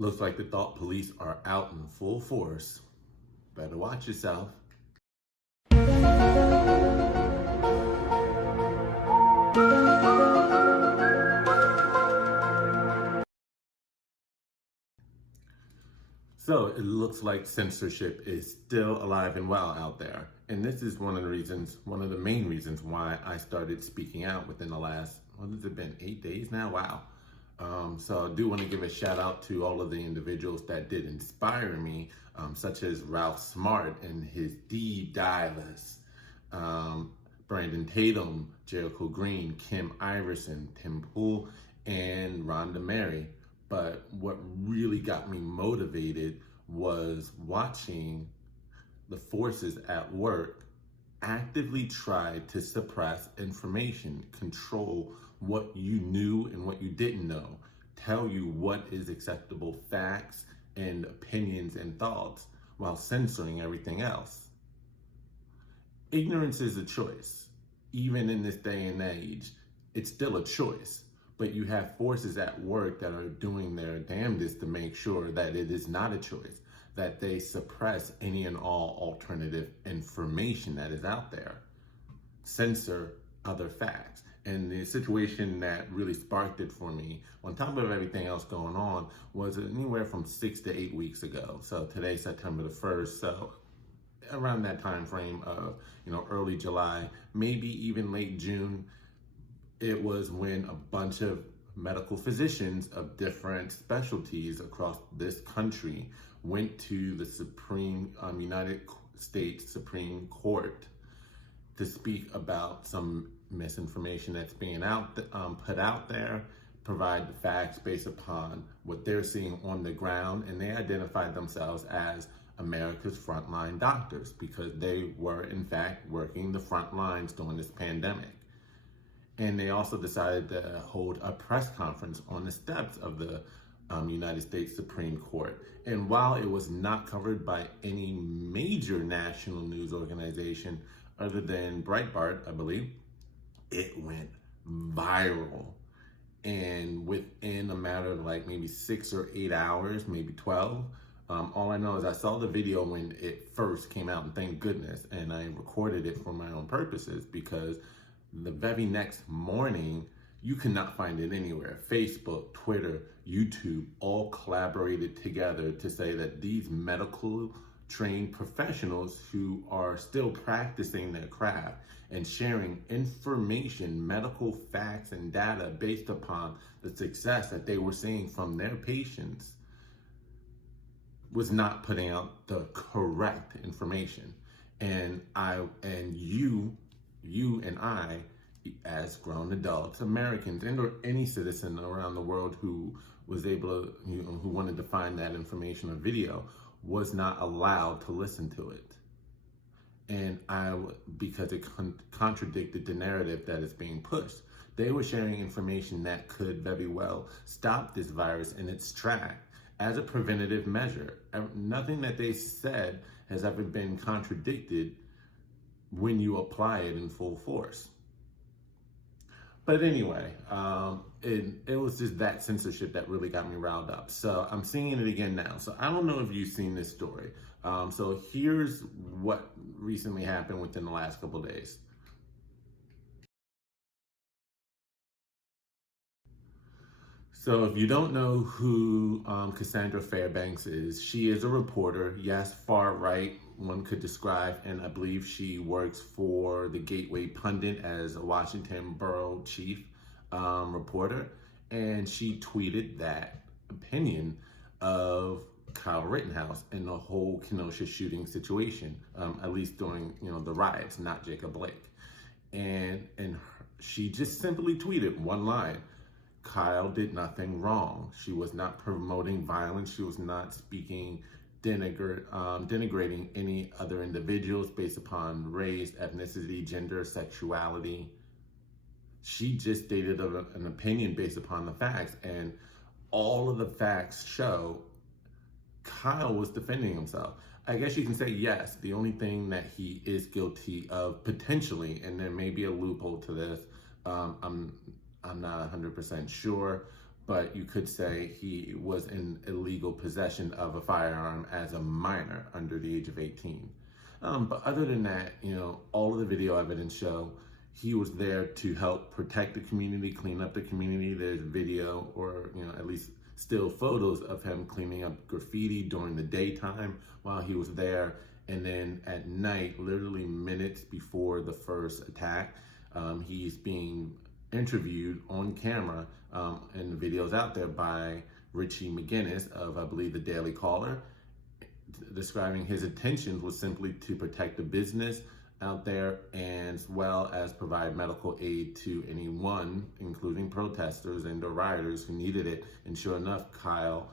Looks like the Thiught police are out in full force. Better watch yourself. So it looks like censorship is still alive and well out there. And this is one of the main reasons why I started speaking out within the last, what has it been, 8 days now? Wow. So I do want to give a shout out to all of the individuals that did inspire me, such as Ralph Smart and his deep divers, Brandon Tatum, Jericho Green, Kim Iverson, Tim Pool, and Rhonda Mary. But what really got me motivated was watching the forces at work actively try to suppress information, control what you knew and what you didn't know, tell you what is acceptable facts and opinions and thoughts while censoring everything else. Ignorance is a choice. Even in this day and age, it's still a choice. But you have forces at work that are doing their damnedest to make sure that it is not a choice, that they suppress any and all alternative information that is out there, censor other facts. And the situation that really sparked it for me, on top of everything else going on, was anywhere from 6 to 8 weeks ago. So today's September the 1st. So around that time frame of, early July, maybe even late June, it was when a bunch of medical physicians of different specialties across this country went to the United States Supreme Court to speak about some misinformation that's being put out there, provide the facts based upon what they're seeing on the ground, and they identified themselves as America's frontline doctors because they were in fact working the front lines during this pandemic. And they also decided to hold a press conference on the steps of the United States Supreme Court. And while it was not covered by any major national news organization other than Breitbart, I believe, it went viral. And within a matter of like maybe 6 or 8 hours, maybe 12, all I know is I saw the video when it first came out, and thank goodness, and I recorded it for my own purposes because the very next morning, you cannot find it anywhere. Facebook, Twitter, YouTube, all collaborated together to say that these medical trained professionals who are still practicing their craft and sharing information, medical facts and data based upon the success that they were seeing from their patients was not putting out the correct information. And you and I, as grown adults, Americans, and or any citizen around the world who was able to, who wanted to find that information or video, was not allowed to listen to it. And because it contradicted the narrative that is being pushed. They were sharing information that could very well stop this virus in its track as a preventative measure. Nothing that they said has ever been contradicted when you apply it in full force. But anyway, it was just that censorship that really got me riled up. So I'm seeing it again now. So I don't know if you've seen this story. So here's what recently happened within the last couple of days. So if you don't know who Cassandra Fairbanks is, she is a reporter, yes, far right, one could describe, and I believe she works for the Gateway Pundit as a Washington Borough chief reporter, and she tweeted that opinion of Kyle Rittenhouse and the whole Kenosha shooting situation, at least during the riots, not Jacob Blake. And she just simply tweeted one line: Kyle did nothing wrong. She was not promoting violence. She was not speaking, denigrating any other individuals based upon race, ethnicity, gender, sexuality. She just stated an opinion based upon the facts, and all of the facts show Kyle was defending himself. I guess you can say yes, the only thing that he is guilty of potentially, and there may be a loophole to this, I'm not 100% sure, but you could say he was in illegal possession of a firearm as a minor under the age of 18. But other than that, all of the video evidence show he was there to help protect the community, clean up the community. There's video, or at least still photos of him cleaning up graffiti during the daytime while he was there. And then at night, literally minutes before the first attack, he's being interviewed on camera, and the video's out there by Richie McGinnis of, I believe, the Daily Caller, describing his intentions was simply to protect the business out there, as well as provide medical aid to anyone, including protesters and the rioters who needed it. And sure enough, Kyle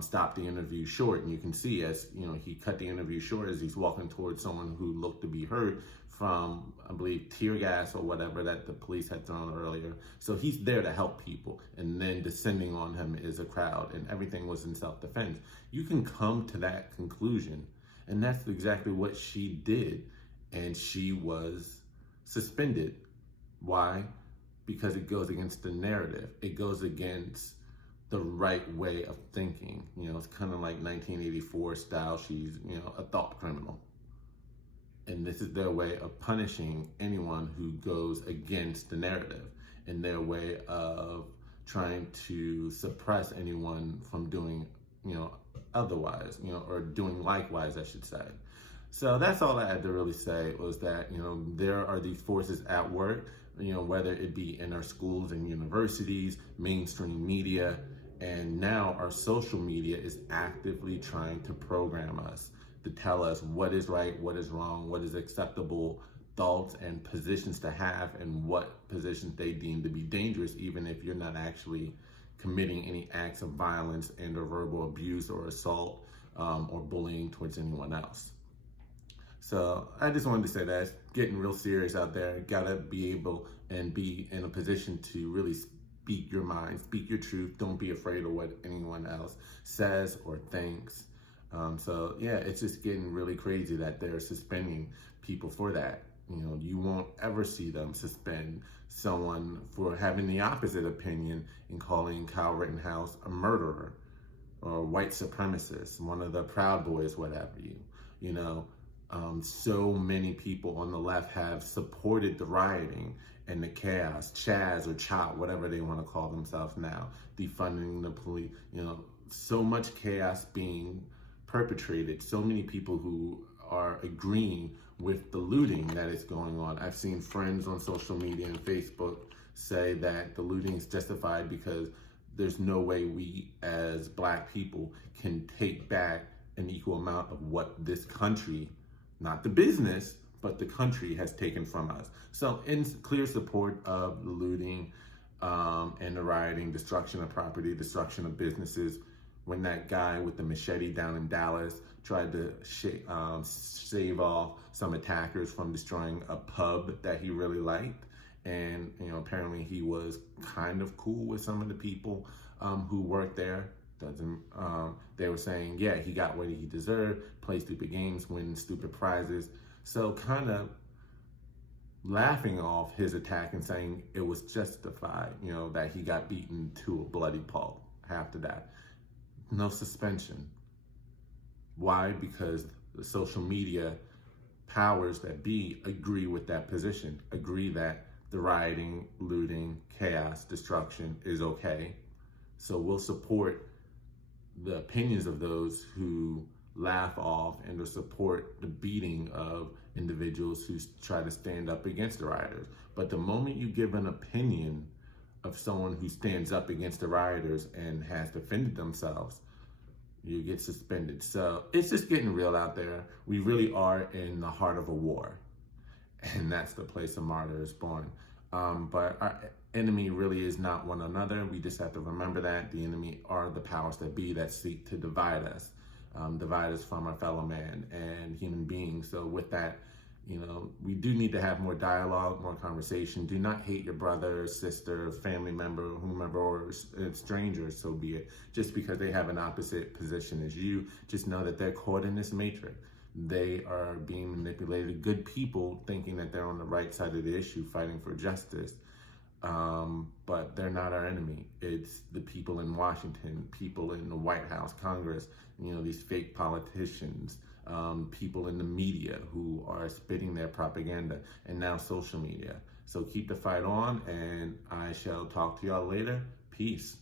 stopped the interview short, and you can see as he cut the interview short as he's walking towards someone who looked to be hurt from, I believe, tear gas or whatever that the police had thrown earlier. So he's there to help people, and then descending on him is a crowd, and everything was in self-defense. You can come to that conclusion, and that's exactly what she did, and she was suspended. Why? Because it goes against the narrative. It goes against the right way of thinking. It's kind of like 1984 style. She's, a thought criminal. And this is their way of punishing anyone who goes against the narrative, and their way of trying to suppress anyone from doing, otherwise, or doing likewise, I should say. So that's all I had to really say, was that, there are these forces at work, whether it be in our schools and universities, mainstream media, and now our social media is actively trying to program us, to tell us what is right, what is wrong, what is acceptable thoughts and positions to have, and what positions they deem to be dangerous, even if you're not actually committing any acts of violence and or verbal abuse or assault or bullying towards anyone else. So I just wanted to say that it's getting real serious out there. Gotta be able and be in a position to really speak your mind, speak your truth. Don't be afraid of what anyone else says or thinks. So yeah, it's just getting really crazy that they're suspending people for that. You won't ever see them suspend someone for having the opposite opinion and calling Kyle Rittenhouse a murderer or white supremacist, one of the Proud Boys, whatever so many people on the left have supported the rioting and the chaos, Chaz or Chot, whatever they want to call themselves now, defunding the police, so much chaos being perpetrated, so many people who are agreeing with the looting that is going on. I've seen friends on social media and Facebook say that the looting is justified because there's no way we as Black people can take back an equal amount of what this country, not the business, but the country has taken from us. So in clear support of the looting and the rioting, destruction of property, destruction of businesses, when that guy with the machete down in Dallas tried to save off some attackers from destroying a pub that he really liked. And apparently he was kind of cool with some of the people who worked there. They were saying, yeah, he got what he deserved, play stupid games, win stupid prizes. So kind of laughing off his attack and saying it was justified, that he got beaten to a bloody pulp after that. No suspension. Why? Because the social media powers that be agree with that position, agree that the rioting, looting, chaos, destruction is okay. So we'll support the opinions of those who laugh off and to support the beating of individuals who try to stand up against the rioters. But the moment you give an opinion of someone who stands up against the rioters and has defended themselves, you get suspended. So it's just getting real out there. We really are in the heart of a war, and that's the place a martyr is born. But our enemy really is not one another. We just have to remember that the enemy are the powers that be that seek to divide us from our fellow man and human beings. So with that, we do need to have more dialogue, more conversation. Do not hate your brother, sister, family member, whomever, or stranger, so be it, just because they have an opposite position as you. Just know that they're caught in this matrix. They are being manipulated. Good people thinking that they're on the right side of the issue, fighting for justice, But they're not our enemy. It's the people in Washington, people in the White House, Congress, these fake politicians, people in the media who are spitting their propaganda, and now social media. So keep the fight on, and I shall talk to y'all later. Peace.